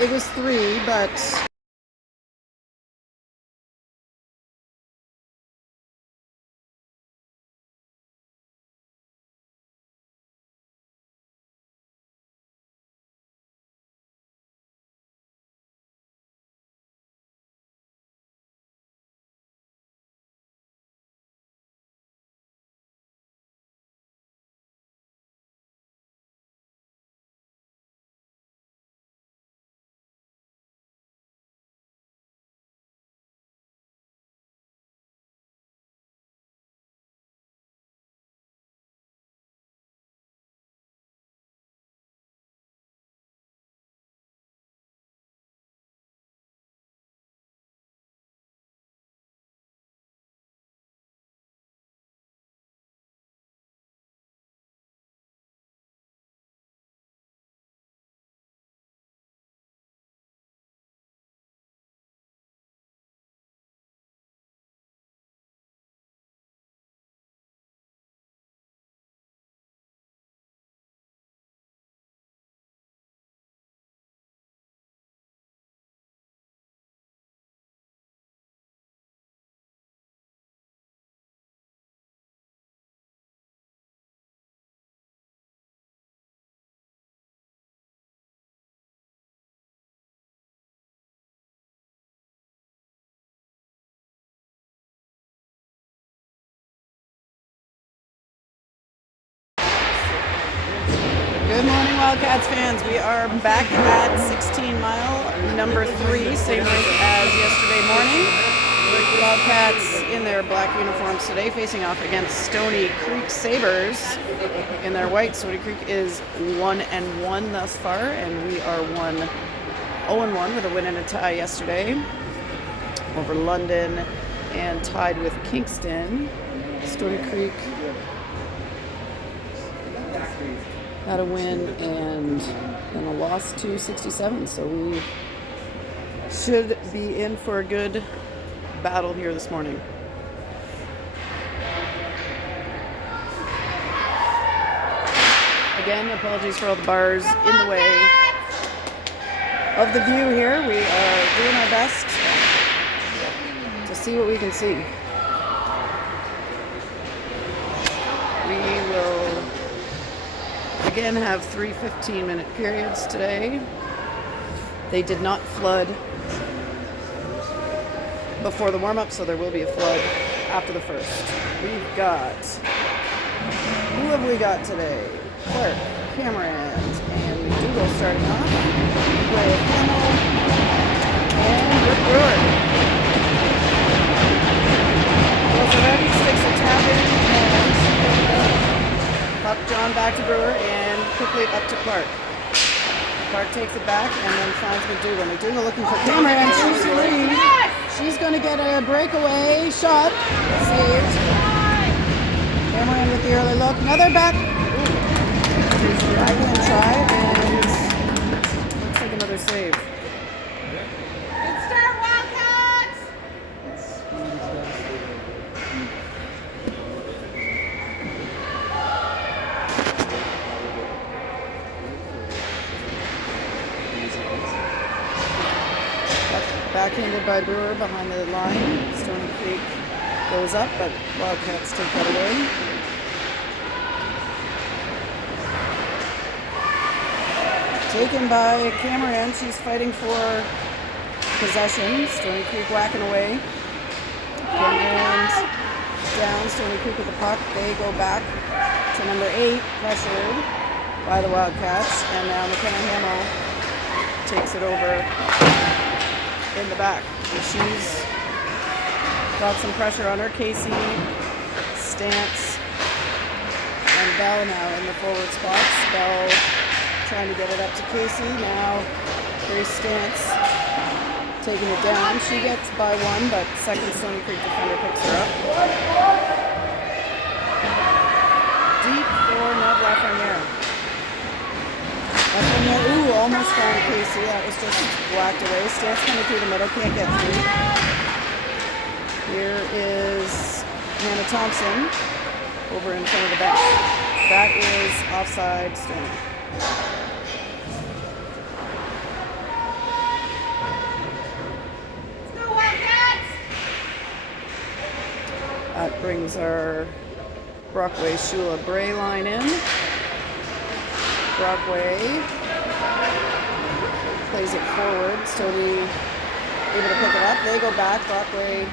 It was 3, but good morning, Wildcats fans. We are back at 16 Mile, number 3, same rink as yesterday morning. Wildcats in their black uniforms today, facing off against Stoney Creek Sabres in their white. Stoney Creek is 1-1 thus far, and we are 0-1 with a win and a tie yesterday over London and tied with Kingston. Stoney Creek had a win and a loss to 67, so we should be in for a good battle here this morning. Again, apologies for all the bars in the way of the view here. We are doing our best to see what we can see. We will again have 3 15-minute periods today. They did not flood before the warm-up, so there will be a flood after the first. We've got, who have we got today? Clark, Camirand, and McDougall starting off with Hamill and Rick Brewer. Well, already sticks a tap in and Puck John back to Brewer and quickly up to Clark. Clark takes it back and then finds McDougall. McDougall looking for Camirand. She's free. She's going to get a breakaway shot. Saved. Camirand with the early look. Another back. Back and try, and looks like another save. Good start, Wildcats! Backhanded by Brewer behind the line. Stoney Creek goes up, but Wildcats take that away. Taken by Camirand. She's fighting for possession. Stoney Creek whacking away. Camirand down. Stoney Creek with the puck. They go back to number 8, pressured by the Wildcats. And now McKenna Hamill takes it over in the back. She's got some pressure on her. Casey, Stants, and Bell now in the forward spots. Bell trying to get it up to Casey. Now here's Stants taking it down. She gets by 1, but second Stoney Creek defender picks her up. Deep for Nev Lafreniere. Lafreniere, ooh, almost found Casey. That was just whacked away. Stants coming through the middle, can't get through. Here is Hannah Thompson over in front of the bench. That is offside Stoney. That brings our Brockway Shula Bray line in. Brockway plays it forward. Stoney able to pick it up. They go back. Brockway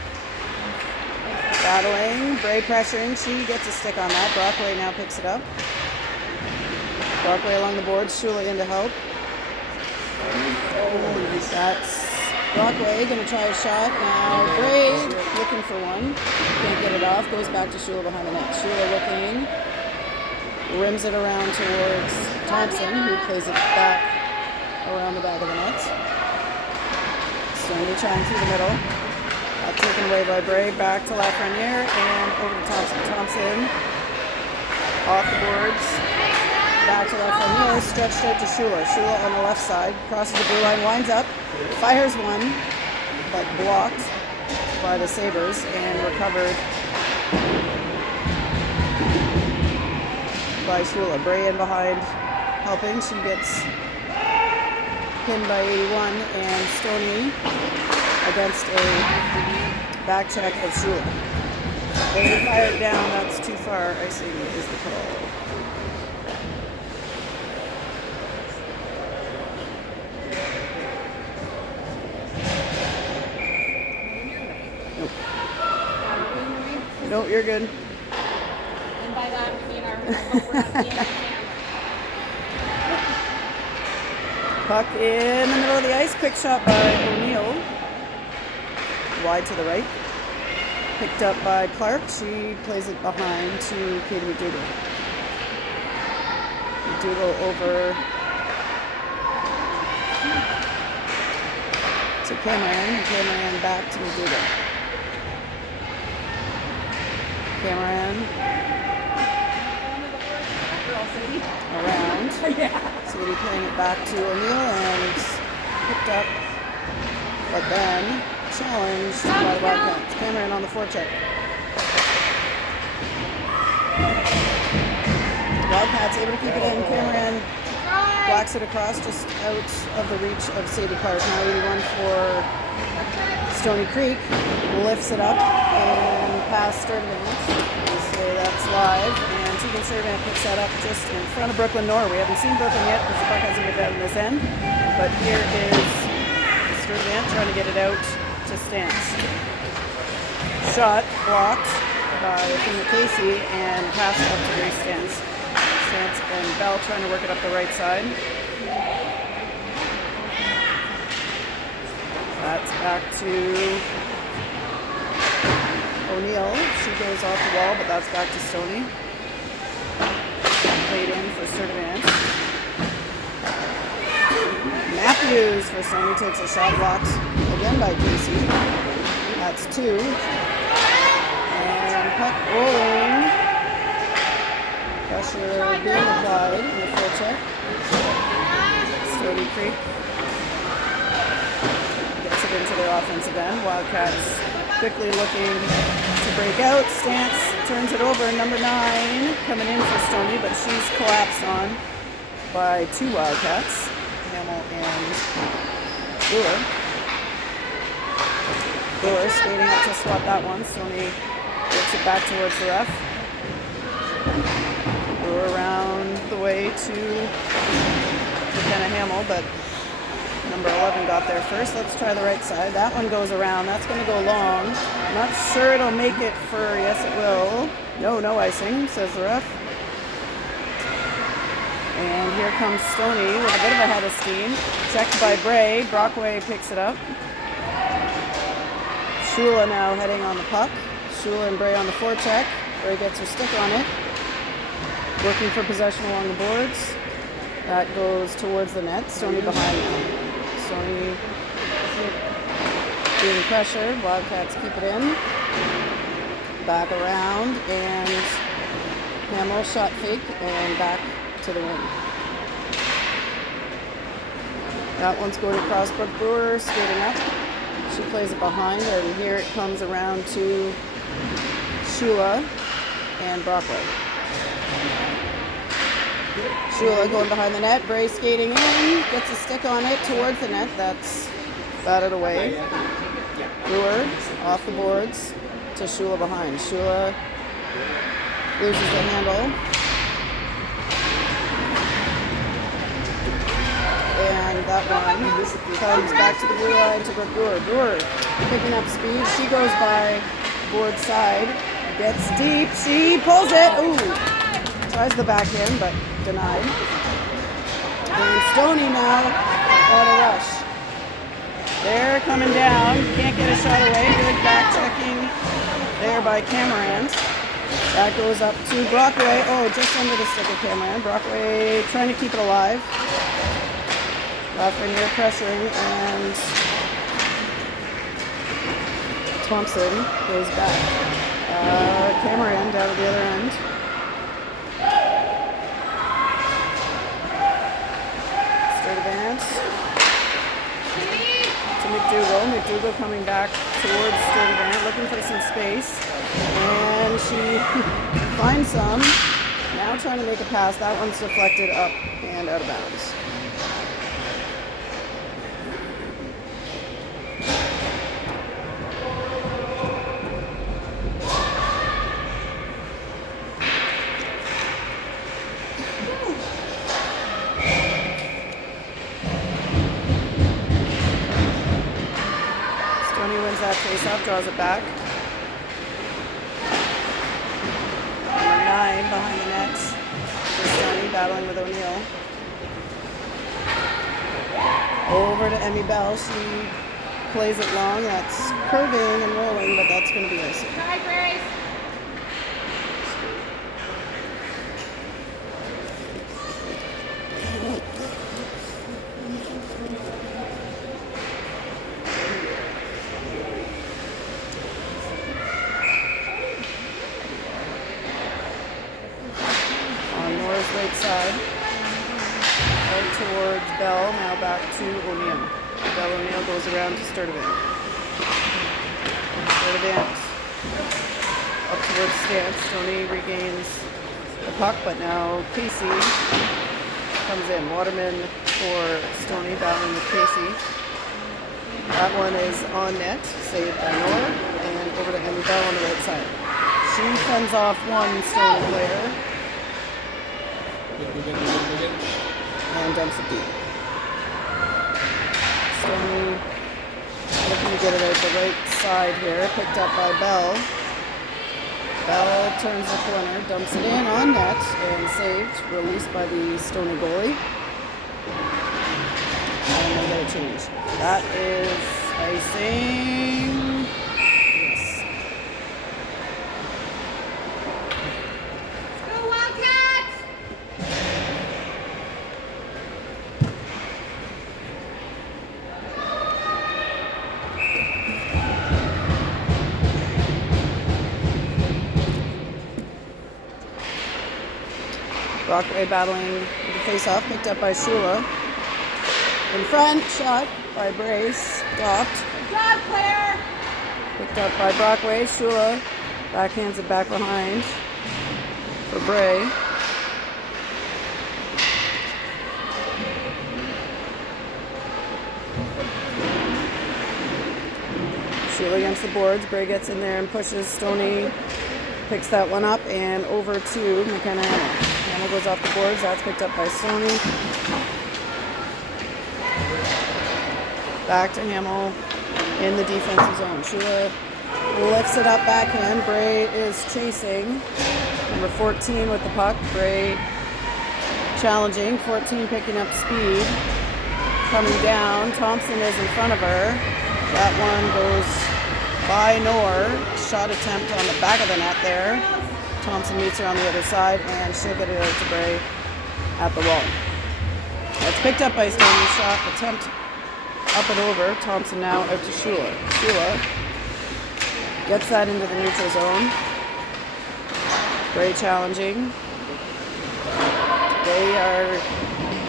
battling. Bray pressuring. She gets a stick on that. Brockway now picks it up. Brockway along the boards. Shula in to help. That's Brockway going to try a shot. Now Bray looking for one. Can't get it off. Goes back to Shula behind the net. Shula looking. Rims it around towards Thompson, who plays it back around the back of the net. Stoney trying through the middle. Taken away by Bray. Back to Lafreniere and over to Thompson. Thompson off the boards. Back to Lafreniere. Stretched out to Shula. Shula on the left side. Crosses the blue line. Winds up. Fires one. But blocked by the Sabres and recovered by Shula. Bray in behind helping. She gets pinned by 81 and Stoney against a back check of Shula. They fire it down. That's too far. Icing is the call. Nope. Nope, you're good. And by that, I mean we're not being on camera. Puck in the middle of the ice. Quick shot by O'Neill. Wide to the right. Picked up by Clark. She plays it behind to Katie McDougall. McDougall over to Camirand. Camirand back to McDougall. Camirand around. Sadie playing it back to O'Neill and picked up, but then challenged by the Wildcats. Camirand on the forecheck. Wildcats able to keep it in. Camirand blacks it across just out of the reach of Sadie Clark. Now 81 for Stoney Creek. Lifts it up and past Sturtevant. We say that's live. And Sturtevant picks that up just in front of Brooklyn Nor. We haven't seen Brooklyn yet because the puck hasn't been down in this end. But here is Sturtevant trying to get it out to Stants. Shot blocked by Casey and passed up to Grace Stants. Stants and Bell trying to work it up the right side. That's back to O'Neill. She goes off the wall, but that's back to Stoney. Played in for Sturtevant. Matthews for Stoney takes a shot blocked again by Casey. That's two. And puck rolling. Pressure being applied in the forecheck. Stoney Creek gets it into their offensive end. Wildcats quickly looking to break out. Stants turns it over. Number 9 coming in for Stoney, but she's collapsed on by two Wildcats, Hamill and Brewer. Brewer skating up to swap that one. Stoney works it back towards the ref. Brewer around the way to McKenna Hamill, but number 11 got there first. Let's try the right side. That one goes around. That's going to go long. Not sure it'll make it for, yes it will. No icing, says the ref. And here comes Stoney with a bit of a head of steam. Checked by Bray. Brockway picks it up. Shula now heading on the puck. Shula and Bray on the forecheck. Bray gets her stick on it. Working for possession along the boards. That goes towards the net. Stoney behind now. Stoney being pressured. Wildcats keep it in. Back around and Hamill shot fake and back to the wing. That one's going across Brooke Brewer, skating up. She plays it behind, and here it comes around to Shula and Brockway. Shula going behind the net. Bray skating in, gets a stick on it towards the net. That's batted away. Brewer off the boards. to Shula behind. Shula loses the handle. And that one comes back to the blue line to Brewer. Brewer picking up speed. She goes by board side. Gets deep. She pulls it. Ooh. Tries the backhand, but denied. And Stoney now on a rush. They're coming down. Can't get a shot away. Good back checking there by Camirand. That goes up to Brockway. Oh, just under the stick of Camirand. Brockway trying to keep it alive. Lafreniere pressuring, and Thompson goes back. Camirand out of the other end. Sturtevant to McDougall. McDougall coming back towards Sturtevant, looking for some space. And she finds some. Now trying to make a pass. That one's deflected up and out of bounds. Stoney wins that face-off, draws it back. Number 9 behind the net. Stoney battling with O'Neill. Over to Emmy Bell. She plays it long. That's curving and rolling, but that's going to be icing. Hi, Grace. Right side, out towards Bell, now back to O'Neill. Bell O'Neill goes around to Sturtevant. Sturtevant up towards Stants. Stoney regains the puck, but now Casey comes in. Waterman for Stoney, battling with Casey. That one is on net, saved by Nora, and over to Emmy Bell on the right side. She fends off one Stoney player. And dumps it deep. Stoney looking to get it out the right side here. Picked up by Bell. Bell turns the corner, dumps it in on net, and saved. Released by the Stoney goalie. And they get a change. That is icing. Yes. Go Wildcats! Brockway battling with the face-off, picked up by Shula. In front, shot by Brace, stopped. Good job, Claire! Picked up by Brockway. Shula backhands it back behind for Bray. Shula against the boards. Bray gets in there and pushes. Stoney picks that one up and over to McKenna Hamill. Hamill goes off the boards. That's picked up by Stoney. Back to Hamill in the defensive zone. Shula lifts it up backhand. Bray is chasing. Number 14 with the puck. Bray challenging. 14 picking up speed. Coming down. Thompson is in front of her. That one goes by Nor. Shot attempt on the back of the net there. Thompson meets her on the other side, and she'll get it out to Bray at the wall. It's picked up by Stoney. Shot attempt up and over. Thompson now out to Shula. Shula gets that into the neutral zone. Bray challenging. They are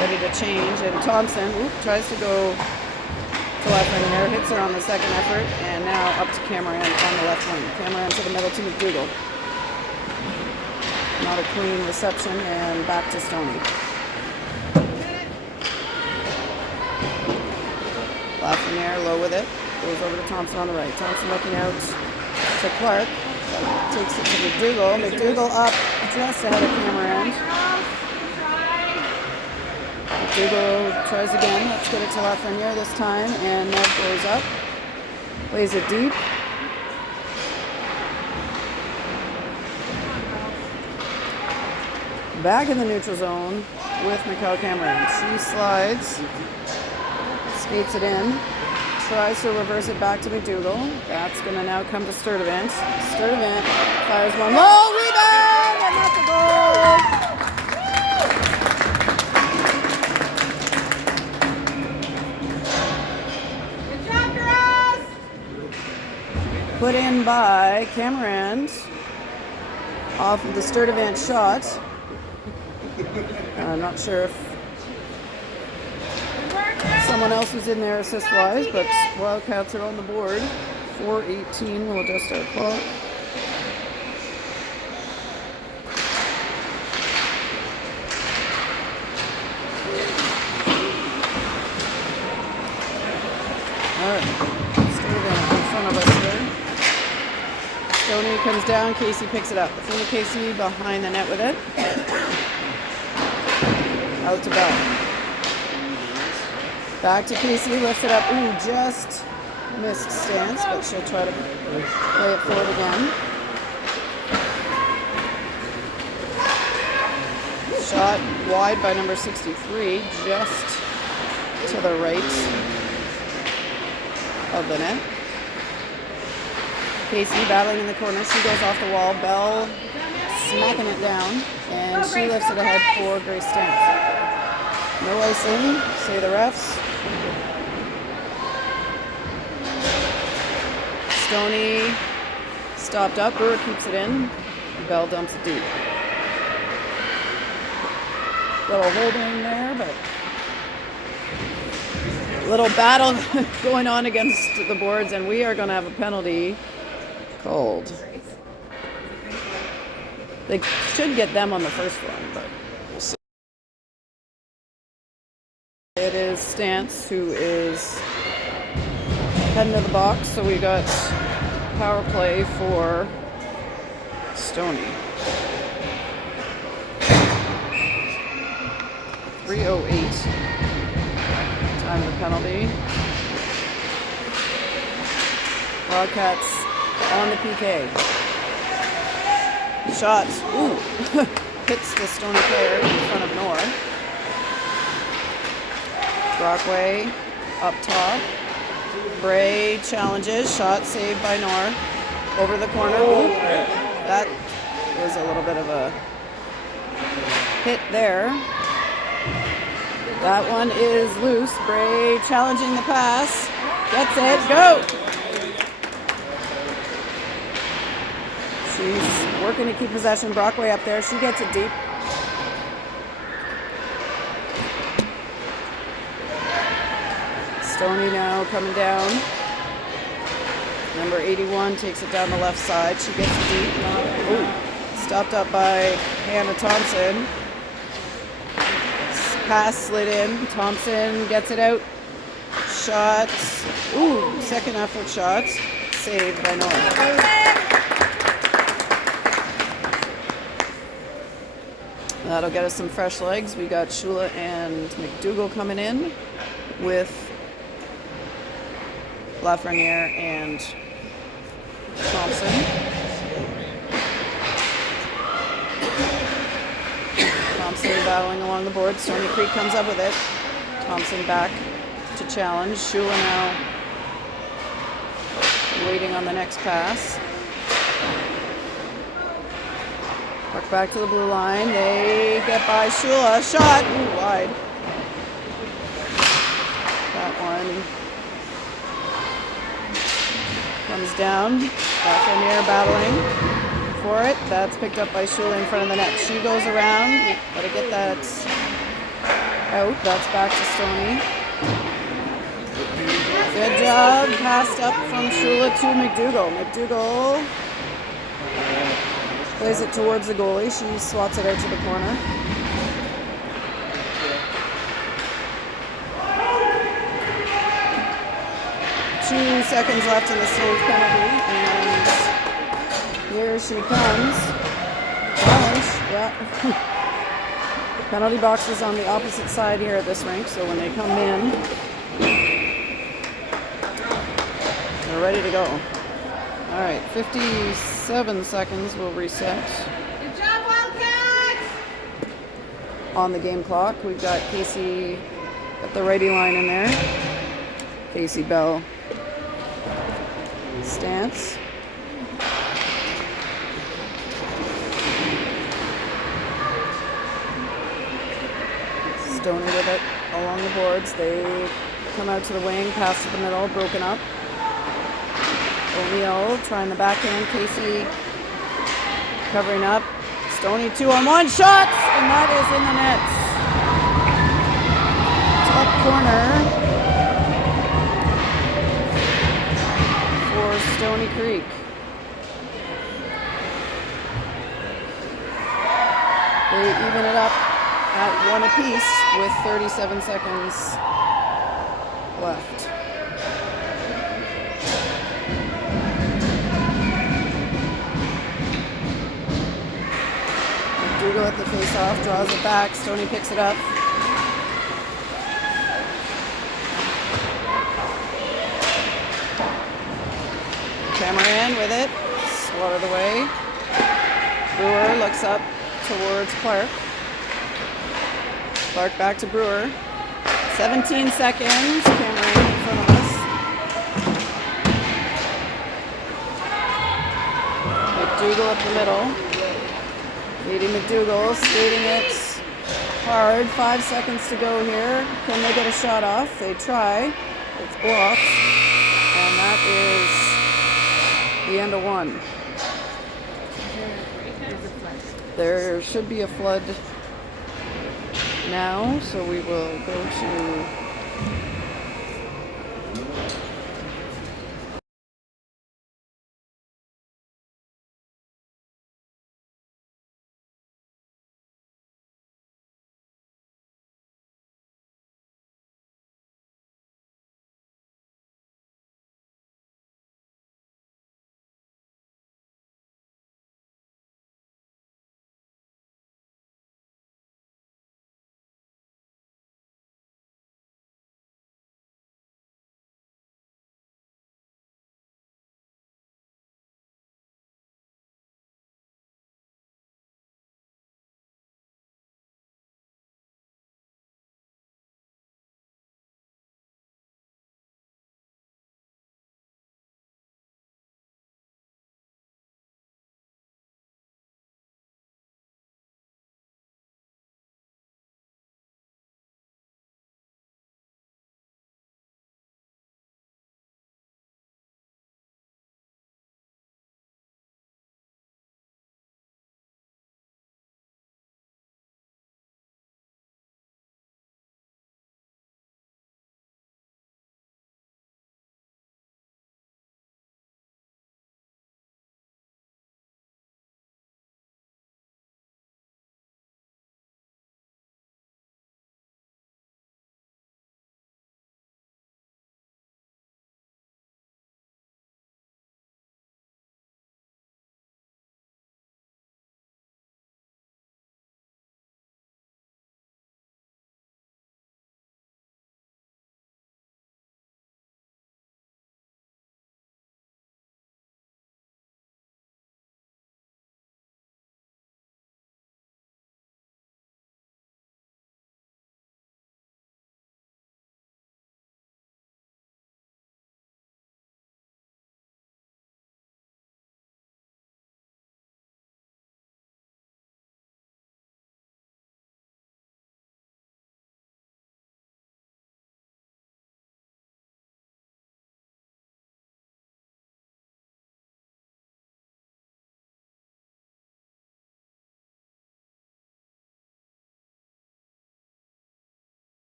ready to change, and Thompson tries to go to Lafreniere, hits her on the second effort, and now up to Camirand on the left wing. Camirand to the middle to McDougall. Not a clean reception, and back to Stoney. Lafreniere low with it. Goes over to Thompson on the right. Thompson looking out to Clark. Takes it to McDougall. McDougall up just ahead of Camirand. McDougall tries again. Let's get it to Lafreniere this time. And Nev goes up. Plays it deep. Back in the neutral zone with Camirand. She slides. Skates it in. Tries to reverse it back to McDougall. That's going to now come to Sturtevant. Sturtevant fires one low. Rebound! And that's a goal! Good job, girls! Put in by Camirand off of the Sturtevant shot. I'm not sure if someone else was in there assist-wise, but Wildcats are on the board. 4:18, we'll adjust our clock. All right, Sturtevant in front of us here. Stoney comes down, Casey picks it up. The front of Casey behind the net with it. Out to Bell. Back to Casey, lifts it up. Ooh, just missed Stants, but she'll try to play it forward again. Shot wide by number 63, just to the right of the net. Casey battling in the corner. She goes off the wall. Bell smacking it down, and she lifts it ahead for Grace Stants. No icing, say the refs. Stoney stopped up, Brewer keeps it in. Bell dumps it deep. Little holding there, but little battle going on against the boards, and we are going to have a penalty called. They should get them on the first one, but we'll see. It is Stants who is heading to the box, so we got power play for Stoney. 3:08. Time of the penalty. Wildcats on the PK. Shot. Ooh. Hits the Stoney player in front of Nor. Brockway up top. Bray challenges. Shot saved by Nor. Over the corner. Ooh. That was a little bit of a hit there. That one is loose. Bray challenging the pass. Gets it. Go! She's working to keep possession. Brockway up there. She gets it deep. Stoney now coming down. Number 81 takes it down the left side. She gets it deep. Ooh. Stopped up by Hannah Thompson. Pass slid in. Thompson gets it out. Shot. Ooh, second effort shot. Saved by Nora. That'll get us some fresh legs. We got Shula and McDougall coming in with Lafreniere and Thompson. Thompson battling along the board. Stoney Creek comes up with it. Thompson back to challenge. Shula now waiting on the next pass. Work back to the blue line. They get by Shula. Shot! Ooh, wide. That one comes down. Lafreniere battling for it. That's picked up by Shula in front of the net. She goes around. We gotta get that out. That's back to Stoney. Good job. Passed up from Shula to McDougall. McDougall plays it towards the goalie. She swats it out to the corner. Two seconds left in the save penalty, and Here she comes. Challenge, yeah. Penalty box is on the opposite side here at this rink, so when they come in, they're ready to go. All right, 57 seconds will reset. Good job, Wildcats! On the game clock, we've got Casey at the righty line in there. Casey Bell. Stants. Stoney with it along the boards. They come out to the wing, pass to the middle, broken up. O'Neill trying the backhand. Casey covering up. Stoney 2-on-1 shots, and that is in the net. Top corner for Stoney Creek. They even it up at 1 apiece with 37 seconds left. McDougall at the face-off, draws it back. Stoney picks it up. Camirand with it, swatted away. Brewer looks up towards Clark. Clark back to Brewer. 17 seconds. Camirand in front of us. McDougall up the middle. Leading McDougall, skating it hard. 5 seconds to go here. Can they get a shot off? They try. It's blocked. And that is the end of one. There should be a flood now, so we will go to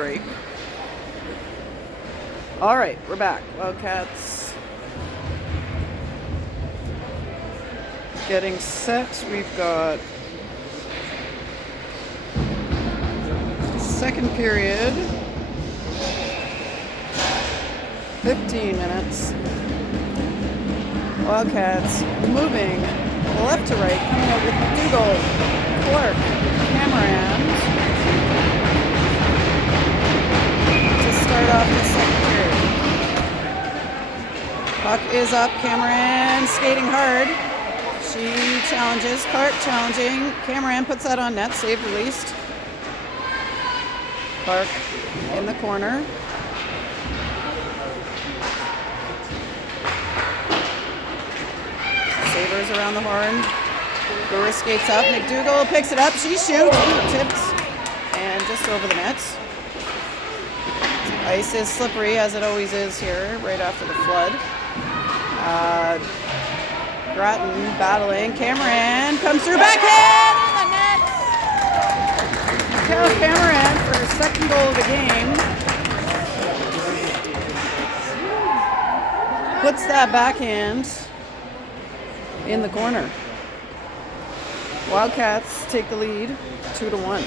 break. All right, we're back. Wildcats getting set. We've got second period, 15 minutes. Wildcats moving left to right, coming out with McDougall, Clark, Camirand to start off the second period. Puck is up, Camirand skating hard. She challenges, Clark challenging, Camirand puts that on net, saved, released. Clark in the corner. Sabers around the horn. Brewer skates up. McDougall picks it up. She shoots. Tipped. And just over the net. Ice is slippery, as it always is here, right after the flood. Grattan battling. Camirand comes through. Backhand in the net. Cal Camirand for her second goal of the game. Puts that backhand in the corner. Wildcats take the lead 2-1.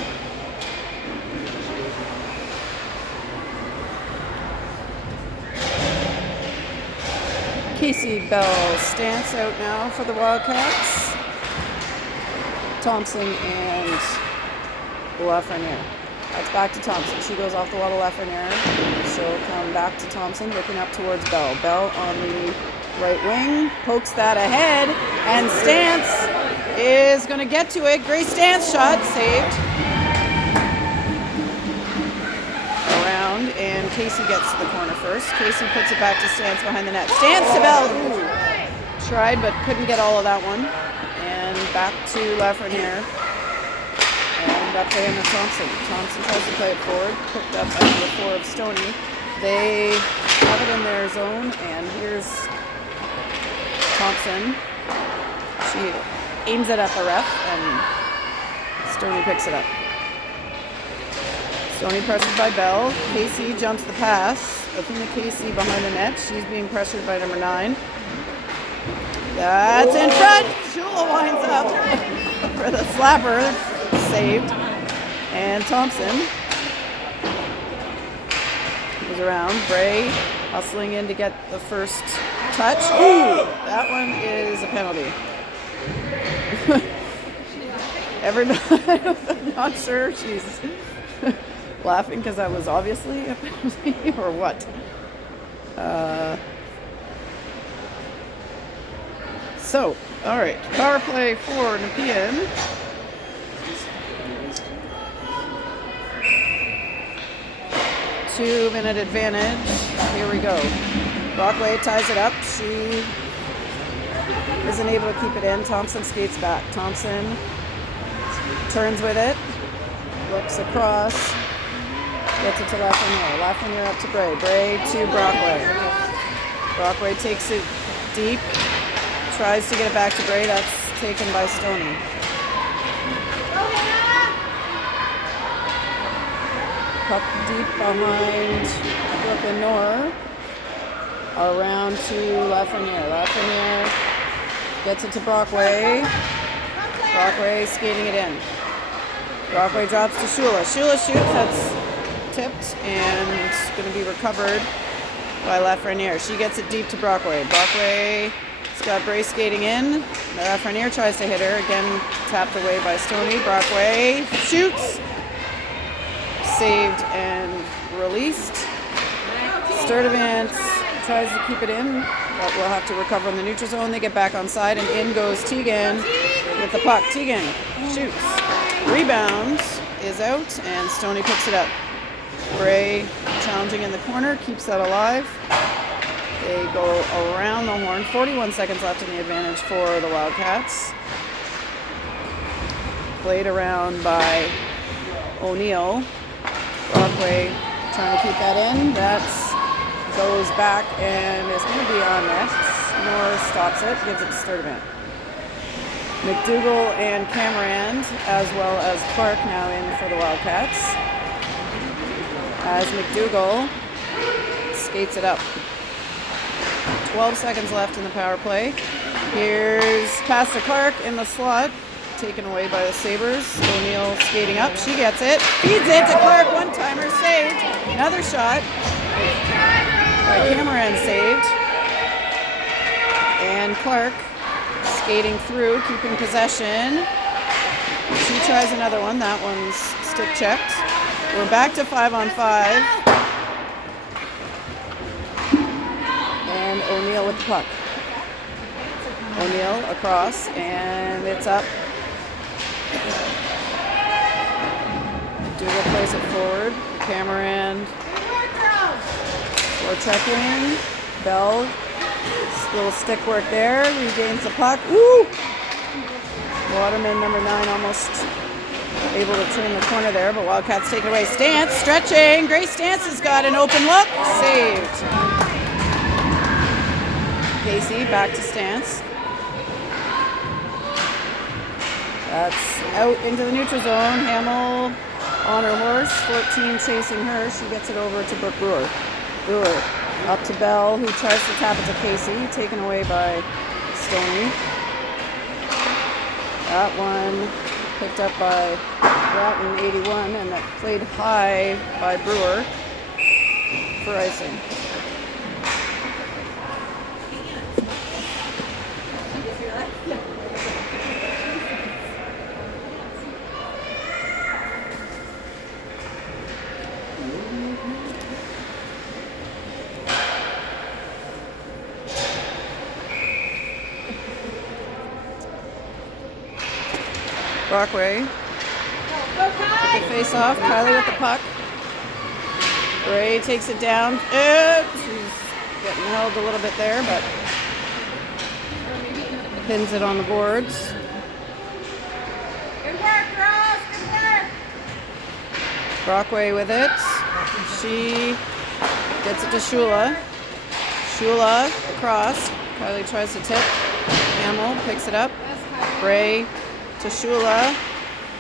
Casey Bell Stants out now for the Wildcats. Thompson and Lafreniere. That's back to Thompson. She goes off the wall to Lafreniere. She'll come back to Thompson, looking up towards Bell. Bell on the right wing, pokes that ahead, and Stants is going to get to it. Grace Stants shot, saved. Around, and Casey gets to the corner first. Casey puts it back to Stants behind the net. Stants to Bell. Ooh. Tried, but couldn't get all of that one. And back to Lafreniere. And up there into Thompson. Thompson tries to play it forward. Picked up by number 4 of Stoney. They have it in their zone, and here's Thompson. She aims it at the ref, and Stoney picks it up. Stoney pressured by Bell. Casey jumps the pass. Athena Casey behind the net. She's being pressured by number 9. That's in front. Shula winds up for the slapper. Saved. And Thompson goes around. Bray hustling in to get the first touch. Ooh, that one is a penalty. Everybody, I'm not sure she's laughing because that was obviously a penalty or what. So, all right, power play for Nepean. Two-minute advantage. Here we go. Brockway ties it up. She isn't able to keep it in. Thompson skates back. Thompson turns with it. Looks across. Gets it to Lafreniere. Lafreniere up to Bray. Bray to Brockway. Brockway takes it deep. Tries to get it back to Bray. That's taken by Stoney. Puck deep behind Brooklyn Noor. Around to Lafreniere. Lafreniere gets it to Brockway. Brockway skating it in. Brockway drops to Shula. Shula shoots. That's tipped and it's going to be recovered by Lafreniere. She gets it deep to Brockway. Brockway's got Bray skating in. Lafreniere tries to hit her. Again, tapped away by Stoney. Brockway shoots. Saved and released. Sturtevant tries to keep it in, but we'll have to recover in the neutral zone. They get back on side, and in goes Teagan with the puck. Teagan shoots. Rebound is out, and Stoney picks it up. Bray challenging in the corner, keeps that alive. They go around the horn. 41 seconds left in the advantage for the Wildcats. Played around by O'Neill. Brockway trying to keep that in. That goes back and is going to be on net. Noor stops it, gives it to Sturtevant. McDougall and Camirand, as well as Clark, now in for the Wildcats. as McDougall skates it up. 12 seconds left in the power play. Here's pass to Clark in the slot, taken away by the Sabres. O'Neill skating up, she gets it, feeds it to Clark, one-timer saved. Another shot by Camirand saved. And Clark skating through, keeping possession. She tries another one, that one's stick checked. We're back to 5-on-5. And O'Neill with the puck. O'Neill across, and it's up. McDougall plays it forward. Camirand for checking. Bell, little stick work there, regains the puck. Woo! Waterman, number 9, almost able to turn the corner there, but Wildcats take it away. Stants stretching. Grace Stants has got an open look. Saved. Casey back to Stants. That's out into the neutral zone. Hamill on her horse. 14 chasing her. She gets it over to Brooke Brewer. Brewer up to Bell, who tries to tap it to Casey. Taken away by Stoney. That one picked up by Bratton, 81, and that played high by Brewer for icing. Brockway with the face off. Kylie with the puck. Ray takes it down. She's getting held a little bit there, but pins it on the boards. Good work, girls. Good work. Brockway with it. She gets it to Shula. Shula across. Kylie tries to tip. Hamill picks it up. Bray to Shula,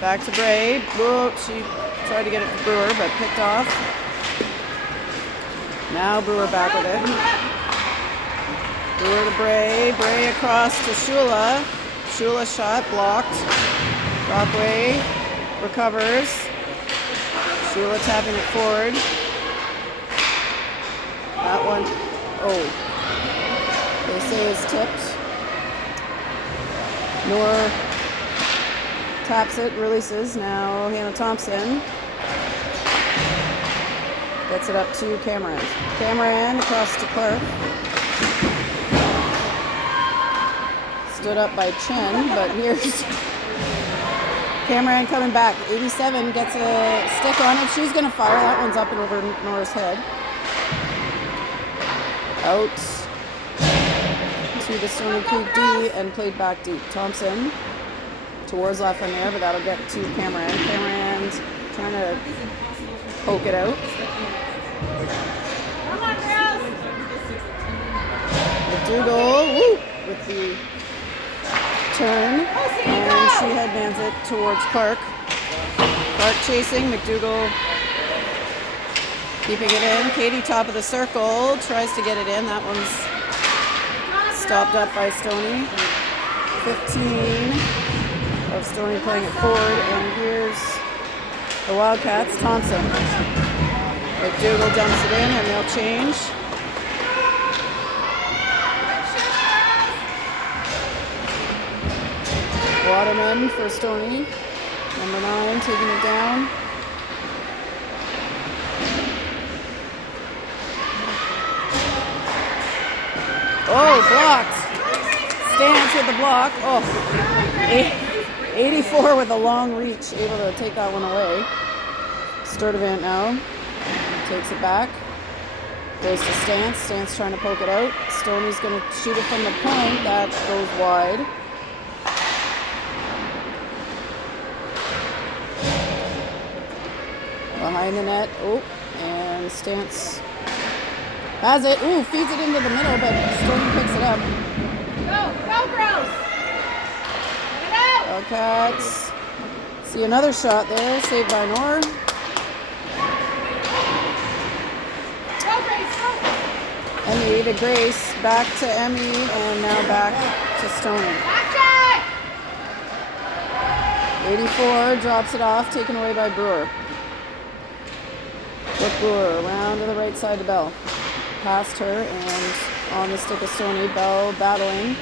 back to Bray. Whoa, she tried to get it to Brewer, but picked off. Now Brewer back with it. Brewer to Bray. Bray across to Shula. Shula shot blocked. Brockway recovers. Shula tapping it forward. That one, they say is tipped. Nor taps it, releases. Now Hannah Thompson gets it up to Camirand. Camirand across to Clark. Stood up by Chen, but here's Camirand coming back. 87 gets a stick on it. She's going to fire. That one's up and over Nora's head. Out to the Stoney Creek D and played back deep. Thompson towards Lafreniere, but that'll get to Camirand. Camirand trying to poke it out. Come on, girls. McDougall, with the turn, and she headbands it towards Clark. Clark chasing, McDougall keeping it in. Katie, top of the circle, tries to get it in. That one's stopped up by Stoney. 15 of Stoney playing it forward, and here's the Wildcats. Thompson. McDougall dumps it in, and they'll change. Waterman for Stoney. Number 9 taking it down. Oh, blocked. Stants with the block. 84 with a long reach, able to take that one away. Sturtevant now takes it back. Goes to Stants. Stants trying to poke it out. Stoney's going to shoot it from the point. That goes wide. Behind the net. And Stants has it. Feeds it into the middle, but Stoney picks it up. Go, girls. Get it out. Wildcats see another shot there, saved by Nor. Emmy to Grace, back to Emmy, and now back to Stoney. 84 drops it off, taken away by Brewer. Brooke Brewer around to the right side to Bell. Past her and on the stick of Stoney. Bell battling.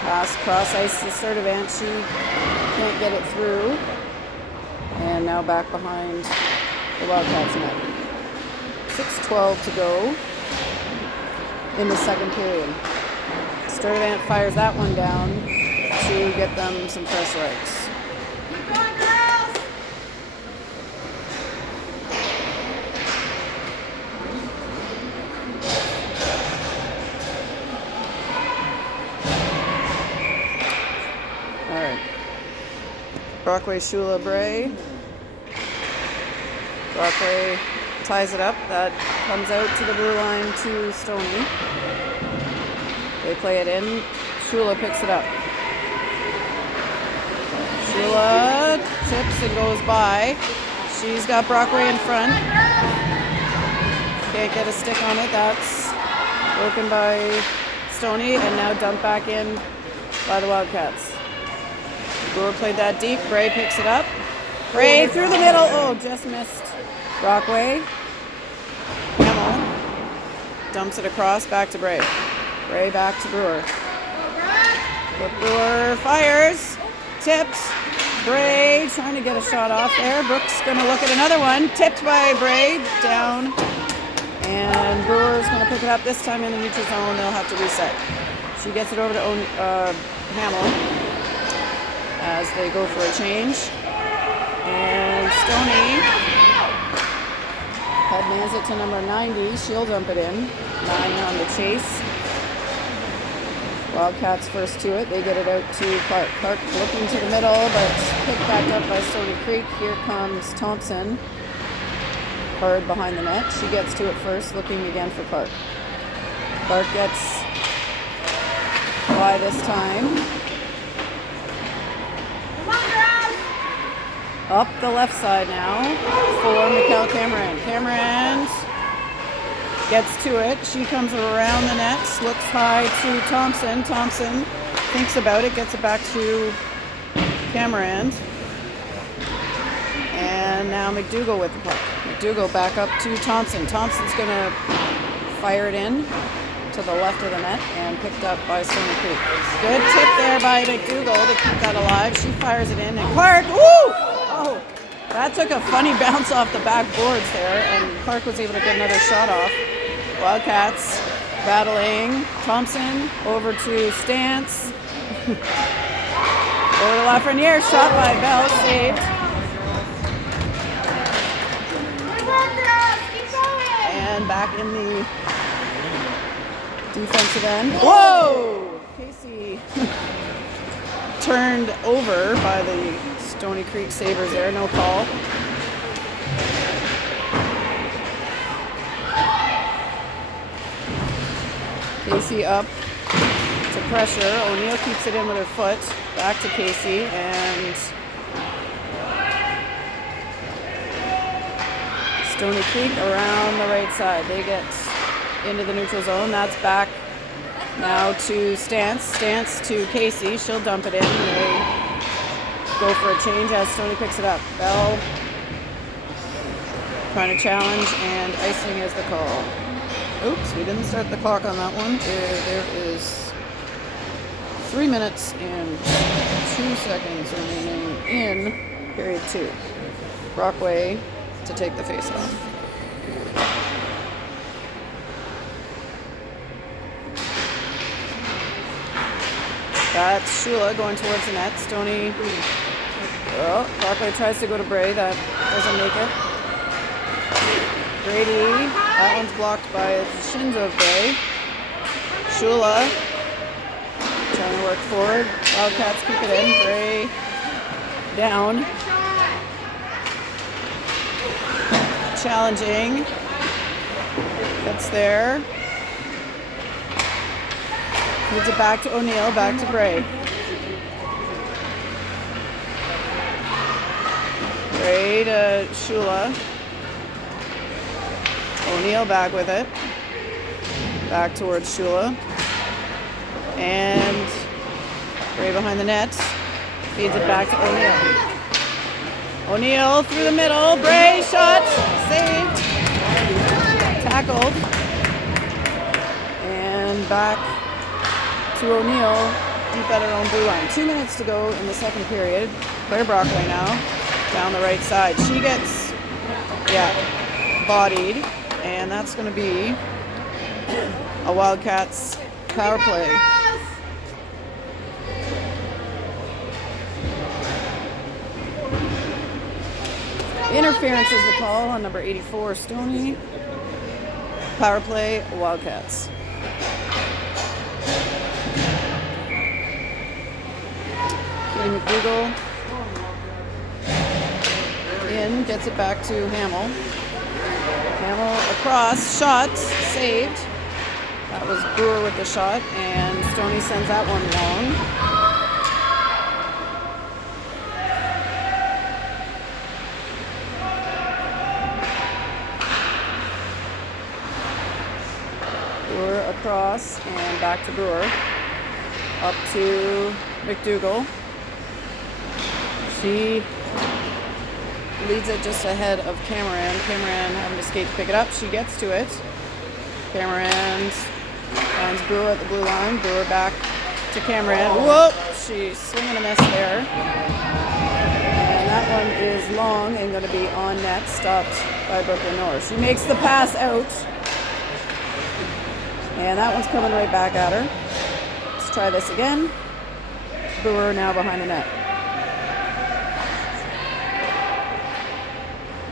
Pass cross ice to Sturtevant. She can't get it through. And now back behind the Wildcats net. 6:12 to go in the second period. Sturtevant fires that one down to get them some fresh legs. Keep going, girls! All right. Brockway, Shula, Bray. Brockway ties it up. That comes out to the blue line to Stoney. They play it in. Shula picks it up. Shula tips and goes by. She's got Brockway in front. Can't get a stick on it. That's broken by Stoney and now dumped back in by the Wildcats. Brewer played that deep. Bray picks it up. Bray through the middle. Oh, just missed Brockway. Hamill dumps it across. Back to Bray. Bray back to Brewer. But Brewer fires. Tips. Bray trying to get a shot off there. Brooks going to look at another one. Tipped by Bray. Down. And Brewer's going to pick it up this time in the neutral zone. They'll have to reset. She gets it over to Hamill as they go for a change. And Stoney headlands it to number 90. She'll dump it in. 9 on the chase. Wildcats first to it. They get it out to Clark. Clark looking to the middle, but picked back up by Stoney Creek. Here comes Thompson. Hard behind the net. She gets to it first, looking again for Clark. Clark gets by this time. Up the left side now for McDougall Camirand. Camirand gets to it. She comes around the net, looks high to Thompson. Thompson thinks about it, gets it back to Camirand. And now McDougall with the puck. McDougall back up to Thompson. Thompson's going to fire it in to the left of the net and picked up by Stoney Creek. Good tip there by McDougall to keep that alive. She fires it in and Clark, woo! Oh, that took a funny bounce off the back boards there, and Clark was able to get another shot off. Wildcats battling. Thompson over to Stants. Over to Lafreniere, shot by Bell, saved. And back in the defensive end. Whoa! Casey turned over by the Stoney Creek Sabres there, no call. Casey up to pressure. O'Neill keeps it in with her foot. Back to Casey and Stoney Creek around the right side. They get into the neutral zone. That's back now to Stants. Stants to Casey. She'll dump it in. They go for a change as Stoney picks it up. Bell trying to challenge, and icing is the call. Oops, we didn't start the clock on that one. There is 3 minutes and 2 seconds remaining in period 2. Brockway to take the face-off. That's Shula going towards the net. Stoney. Oh, Brockway tries to go to Bray. That doesn't make it. Brady. That one's blocked by the shins of Bray. Shula trying to work forward. Wildcats keep it in. Bray down. Challenging. Gets there. Moves it back to O'Neill, back to Bray. Bray to Shula. O'Neill back with it. Back towards Shula. And Bray behind the net. Feeds it back to O'Neill. O'Neill through the middle. Bray shot. Saved. Tackled. And back to O'Neill. Deep at her own blue line. 2 minutes to go in the second period. Claire Brockway now. Down the right side. She gets, bodied. And that's going to be a Wildcats power play. Interference is the call on number 84, Stoney. Power play, Wildcats. McDougall in, gets it back to Hamill. Hamill across, shot, saved. That was Brewer with the shot, and Stoney sends that one long. Brewer across, and back to Brewer. Up to McDougall. She leads it just ahead of Camirand. Camirand having to skate to pick it up. She gets to it. Camirand finds Brewer at the blue line. Brewer back to Camirand. Whoa! She's swinging a miss there. And that one is long and going to be on net, stopped by Brooklyn North. She makes the pass out. And that one's coming right back at her. Let's try this again. Brewer now behind the net.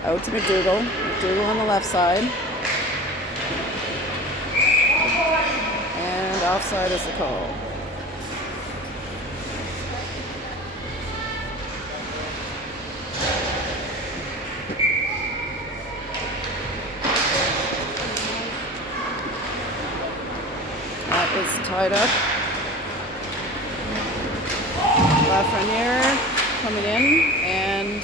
Out to McDougall. McDougall on the left side. And offside is the call. That is tied up. Lafreniere coming in and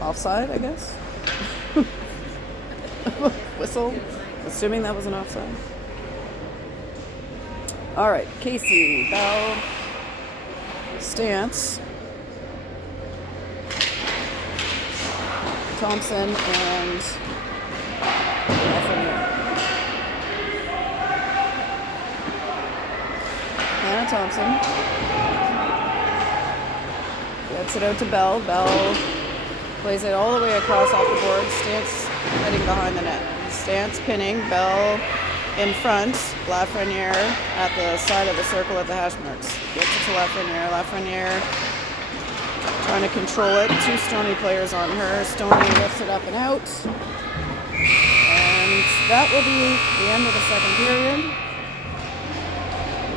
offside, I guess. Whistle, assuming that was an offside. All right, Casey, Bell, Stants, Thompson, and Hannah Thompson gets it out to Bell. Bell plays it all the way across off the board. Stants heading behind the net. Stants pinning. Bell in front. Lafreniere at the side of the circle at the hash marks. Gets it to Lafreniere. Lafreniere trying to control it. 2 Stoney players on her. Stoney lifts it up and out. And that will be the end of the second period.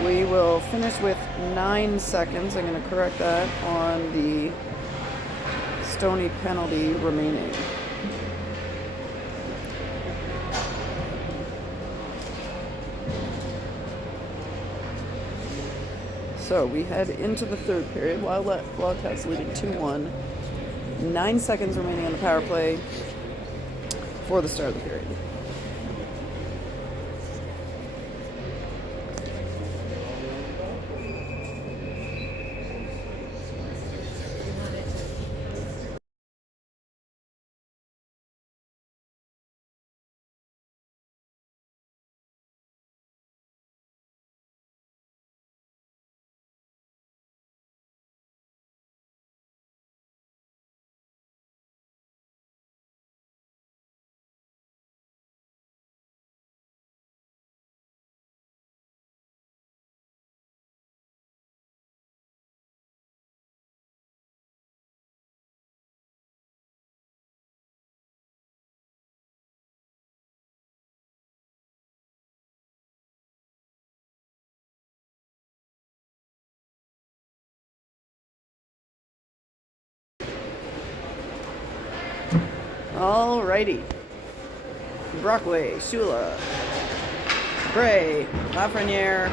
We will finish with 9 seconds. I'm going to correct that on the Stoney penalty remaining. So we head into the third period. Wildcats leading 2-1. 9 seconds remaining on the power play for the start of the period. Alrighty. Brockway, Shula, Bray, Lafreniere,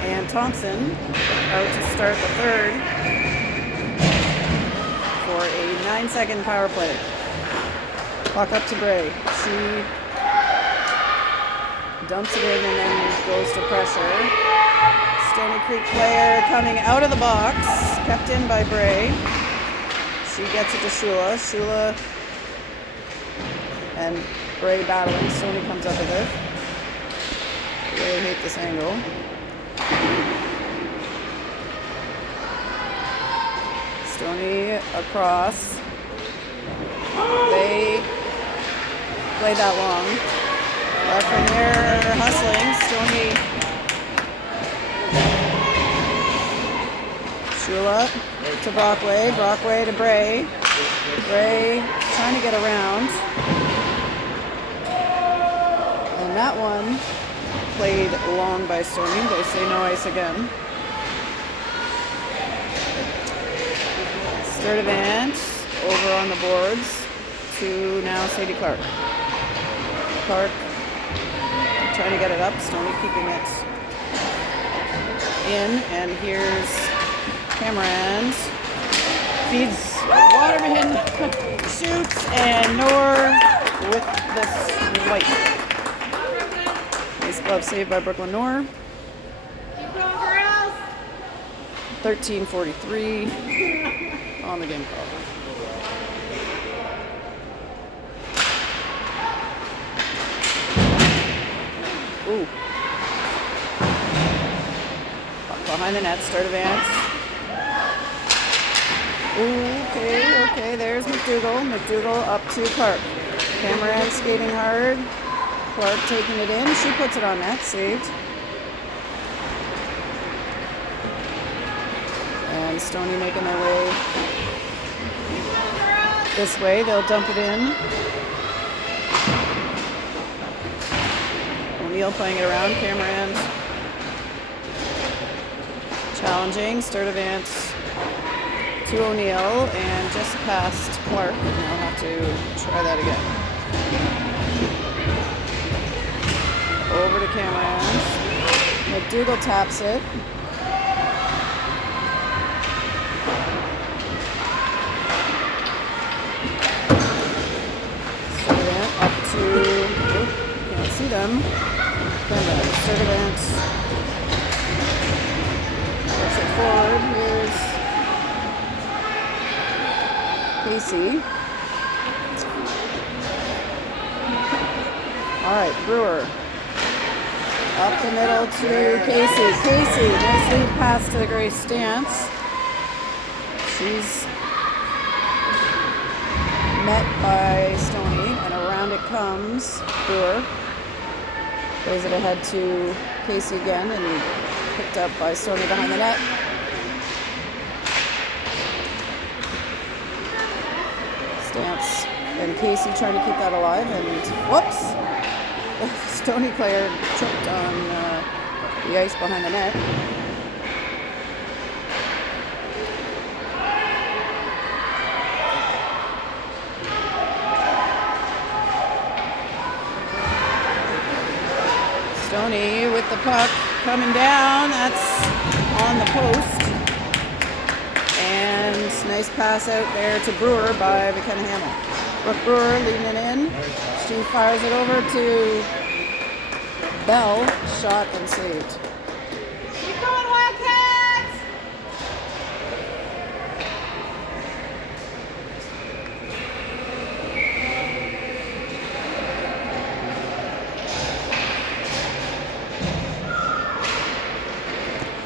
and Thompson out to start the third for 9-second power play. Puck up to Bray. She dumps it in and then goes to pressure. Stoney Creek player coming out of the box, kept in by Bray. She gets it to Shula. Shula and Bray battling. Stoney comes up with it. Really hate this angle. Stoney across. They play that long. Lafreniere hustling. Stoney. Shula to Brockway. Brockway to Bray. Bray trying to get around. And that one played long by Stoney. They say no ice again. Sturtevant over on the boards to now Sadie Clark. Clark trying to get it up. Stoney keeping it in. And here's Camirand. Feeds Waterman. Shoots. And Noor with the swipe. Nice glove save by Brooklyn Noor. 13:43 on the game clock. Ooh. Behind the net, Sturtevant. Okay, there's McDougall. McDougall up to Clark. Camirand skating hard. Clark taking it in. She puts it on net, saved. And Stoney making their way this way. They'll dump it in. O'Neill playing it around. Camirand challenging. Sturtevant to O'Neill and just past Clark. And they'll have to try that again. Over to Camirand. McDougall taps it. Sturtevant up to, can't see them. Sturtevant puts it forward. Here's Casey. All right, Brewer. Up the middle to Casey. Casey, nice lead pass to the Grace Stants. She's met by Stoney, and around it comes Brewer. Plays it ahead to Casey again, and picked up by Stoney behind the net. Stants and Casey trying to keep that alive, and whoops! The Stoney player tripped on the ice behind the net. Stoney with the puck coming down. That's on the post. And nice pass out there to Brewer by McKenna Hamill. Brooke Brewer leading it in. She fires it over to Bell. Shot and saved. Keep going, Wildcats!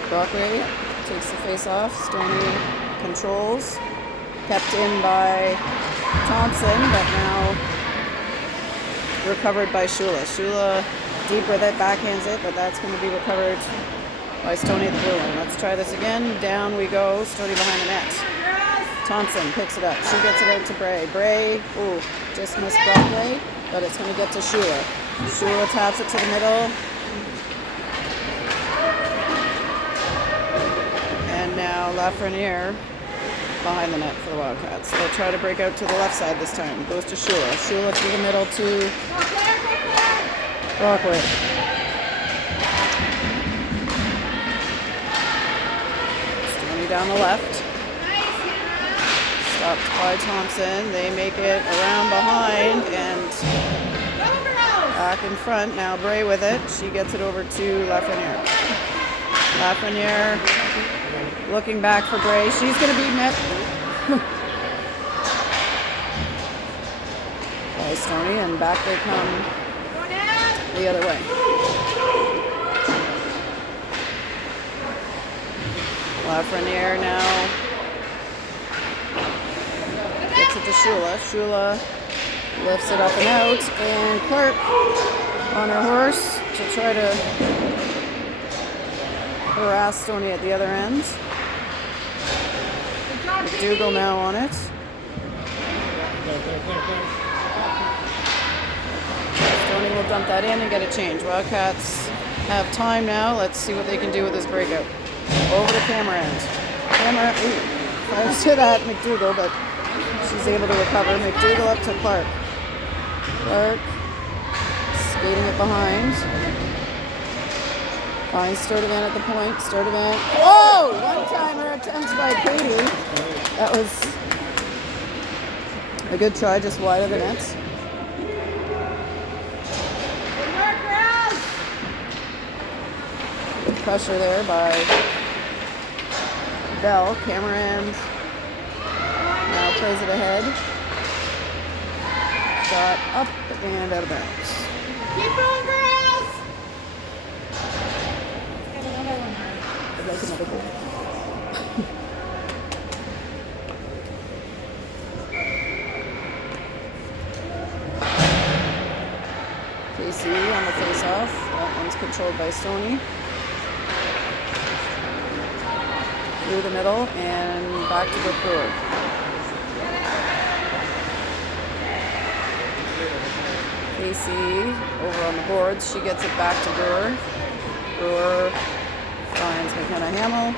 Brockway takes the face off. Stoney controls. Kept in by Thompson, but now recovered by Shula. Shula deep with it, backhands it, but that's going to be recovered by Stoney the blue one. Let's try this again. Down we go. Stoney behind the net. Thompson picks it up. She gets it out to Bray. Bray, just missed Brockway, but it's going to get to Shula. Shula taps it to the middle. And now Lafreniere behind the net for the Wildcats. They'll try to break out to the left side this time. Goes to Shula. Shula through the middle to Brockway. Stoney down the left. Stopped by Thompson. They make it around behind and back in front. Now Bray with it. She gets it over to Lafreniere. Lafreniere looking back for Bray. She's going to beat Nip. By Stoney, and back they come the other way. Lafreniere now gets it to Shula. Shula lifts it up and out, and Clark on her horse to try to harass Stoney at the other end. McDougall now on it. Stoney will dump that in and get a change. Wildcats have time now. Let's see what they can do with this breakout. Over to Camirand. Camirand fires it at McDougall, but she's able to recover. McDougall up to Clark. Clark skating it behind. Finds Sturtevant at the point. Sturtevant. Whoa! One-timer attempt by Katie. That was a good try, just wide of the net. Good pressure there by Bell. Camirand now plays it ahead. Shot up and out of bounds. Keep going, girls! I'd like another goal. Casey on the face-off. That one's controlled by Stoney. Through the middle and back to the Brewer. Casey over on the boards. She gets it back to Brewer. Brewer finds McKenna Hamill.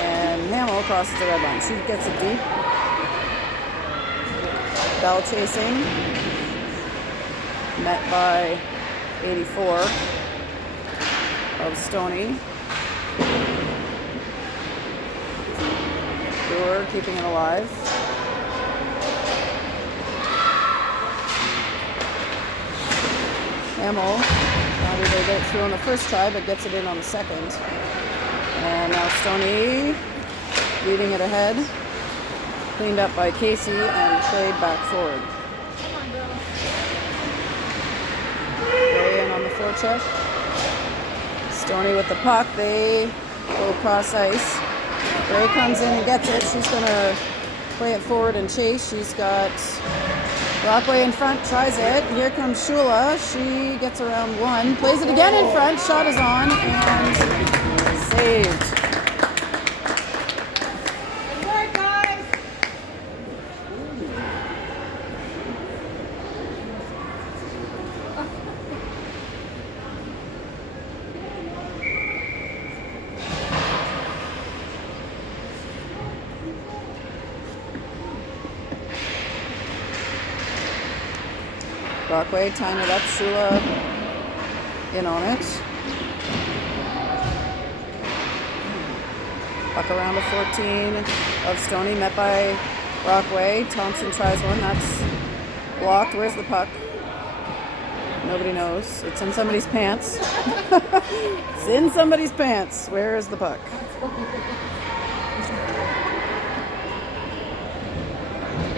And Hamill crosses the red line. She gets it deep. Bell chasing. Met by 84 of Stoney. Brewer keeping it alive. Hamill not able to get through on the first try, but gets it in on the second. And now Stoney leading it ahead. Cleaned up by Casey and played back forward. Way in on the forecheck. Stoney with the puck. They go cross ice. Ray comes in and gets it. She's going to play it forward and chase. She's got Brockway in front, tries it. Here comes Shula. She gets around one. Plays it again in front. Shot is on and saved. Good work, guys! Brockway tying it up. Shula in on it. Puck around to 14 of Stoney, met by Brockway. Thompson tries one. That's blocked. Where's the puck? Nobody knows. It's in somebody's pants. It's in somebody's pants. Where is the puck?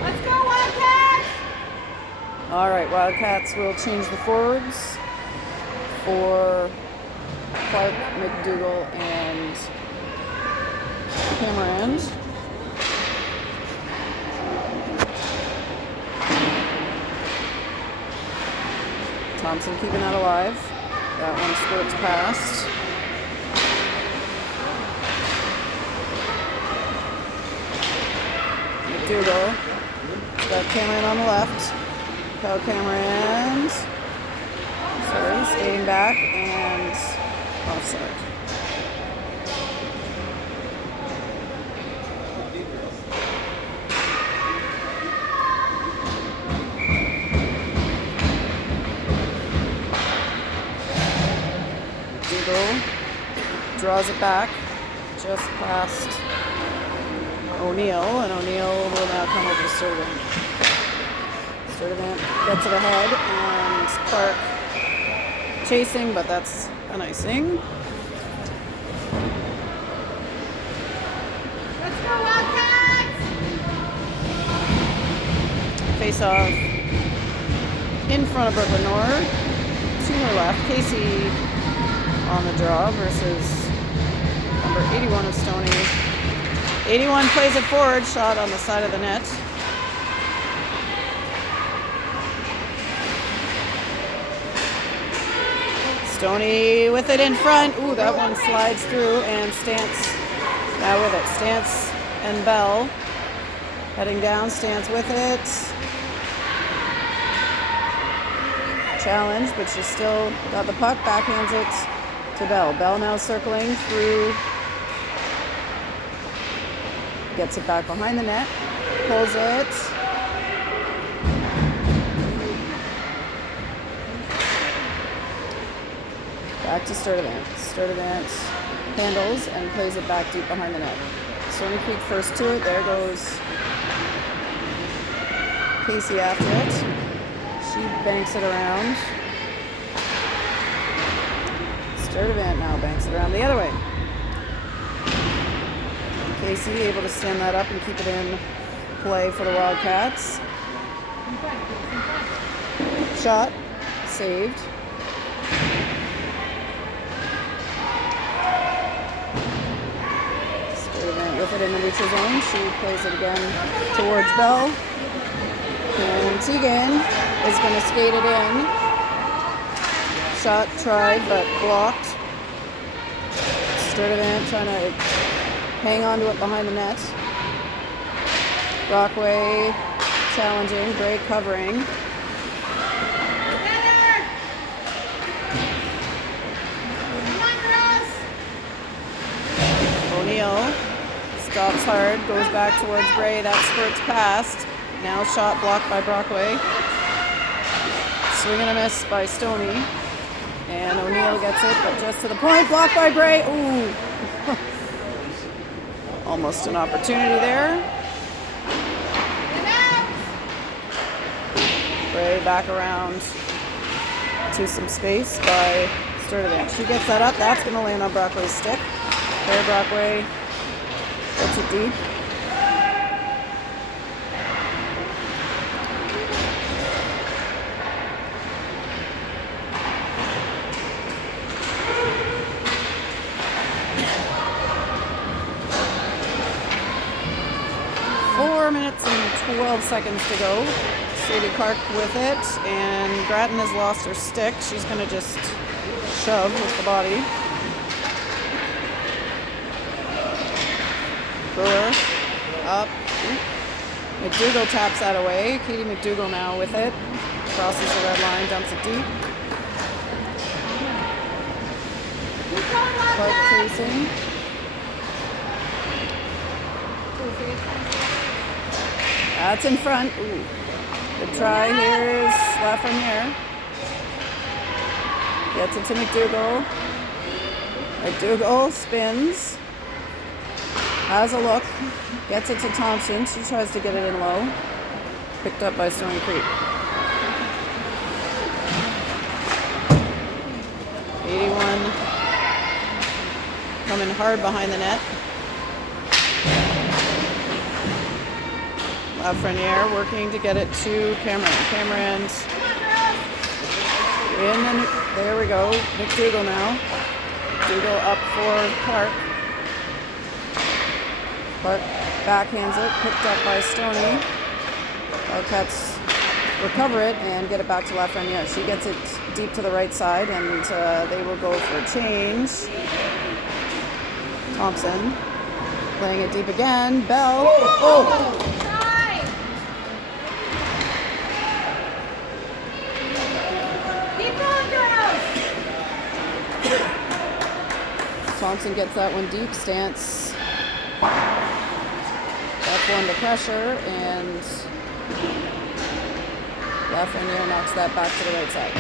Let's go, Wildcats! All right, Wildcats will change the forwards for Clark, McDougall, and Camirand. Thompson keeping that alive. That one squirts past. McDougall. Got Camirand on the left. Kyle Camirand. Sorry, skating back and offside. McDougall draws it back just past O'Neill, and O'Neill will now come over to Sturtevant. Sturtevant gets it ahead, and Clark chasing, but that's an icing. Let's go, Wildcats! Face off in front of Brooklyn Nord. To her left, Casey on the draw versus number 81 of Stoney. 81 plays it forward, shot on the side of the net. Stoney with it in front. Ooh, that one slides through, and Stants now with it. Stants and Bell heading down. Stants with it. Challenge, but she's still got the puck. Backhands it to Bell. Bell now circling through. Gets it back behind the net. Pulls it. Back to Sturtevant. Sturtevant handles and plays it back deep behind the net. Stoney Creek first to it. There goes Casey after it. She banks it around. Sturtevant now banks it around the other way. Casey able to stand that up and keep it in play for the Wildcats. Shot. Saved. With it in the neutral zone, she plays it again towards Bell. And Tegan is going to skate it in. Shot tried but blocked. Sturtevant trying to hang on to it behind the net. Brockway challenging, great covering. O'Neill stops hard, goes back towards Bray. That spurts past. Now shot blocked by Brockway. Swing and a miss by Stoney. And O'Neill gets it, but just to the point. Blocked by Bray. Ooh. Almost an opportunity there. Bray back around to some space by Sturtevant. She gets that up. That's going to land on Brockway's stick. There, Brockway gets it deep. Minutes and 12 seconds to go. Sadie Clark with it, and Grattan has lost her stick. She's going to just shove with the body. Brewer up. McDougall taps that away. Katie McDougall now with it. Crosses the red line, dumps it deep. Clark chasing. That's in front. Ooh. Good try. Here's Lafreniere. Gets it to McDougall. McDougall spins. Has a look. Gets it to Thompson. She tries to get it in low. Picked up by Stoney Creek. 81. Coming hard behind the net. Lafreniere working to get it to Camirand. Camirand in, and there we go. McDougall now. McDougall up for Clark. Clark backhands it, picked up by Stoney. Wildcats recover it and get it back to Lafreniere. She gets it deep to the right side, and they will go for a change. Thompson playing it deep again. Bell. Oh! Thompson gets that one deep. Stants up under pressure, and Lafreniere knocks that back to the right side.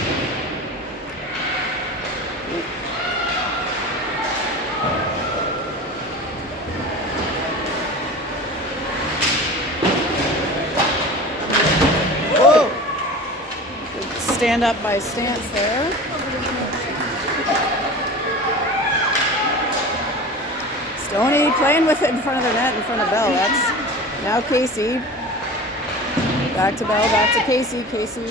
stand up by Stants there. Stoney playing with it in front of their net, in front of Bell. That's now Casey. Back to Bell, back to Casey. Casey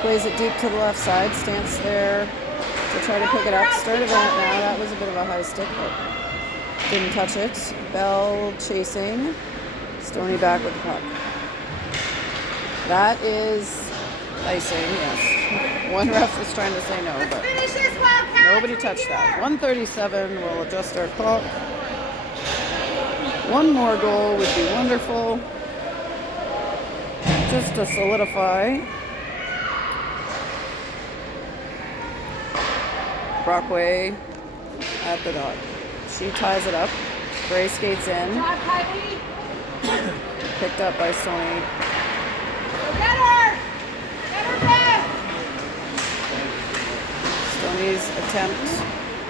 plays it deep to the left side. Stants there to try to pick it up. Sturtevant now. That was a bit of a high stick, but didn't touch it. Bell chasing. Stoney back with the puck. That is icing, yes. One ref was trying to say no, but nobody touched that. 1:37, we'll adjust our clock. One more goal would be wonderful. Just to solidify. Brockway at the dot. She ties it up. Gray skates in. Picked up by Stoney. Stoney's attempt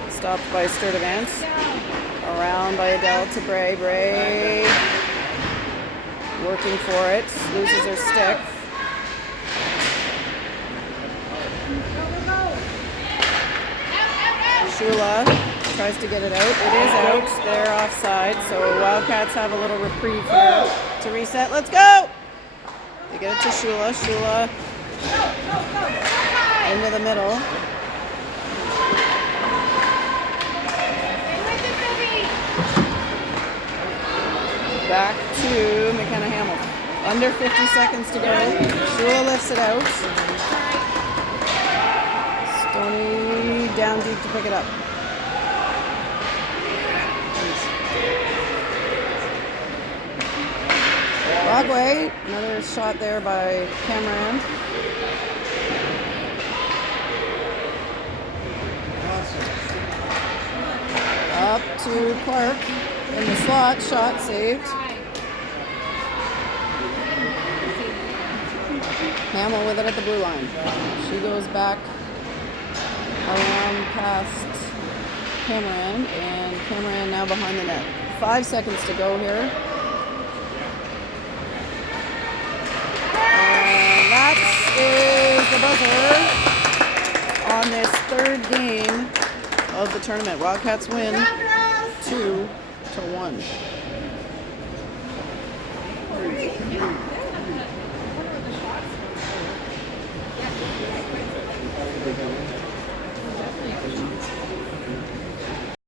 stopped by Sturtevant. Around by Adele to Bray. Bray working for it. Loses her stick. Shula tries to get it out. It is out. They're offside. So Wildcats have a little reprieve here to reset. Let's go! They get it to Shula. Shula into the middle. Back to McKenna Hamill. Under 50 seconds to go. Shula lifts it out. Stoney down deep to pick it up. Brockway, another shot there by Camirand. Up to Clark in the slot, shot saved. Hamill with it at the blue line. She goes back around past Camirand, and Camirand now behind the net. 5 seconds to go here. And that is the buzzer on this third game of the tournament. Wildcats win 2-1.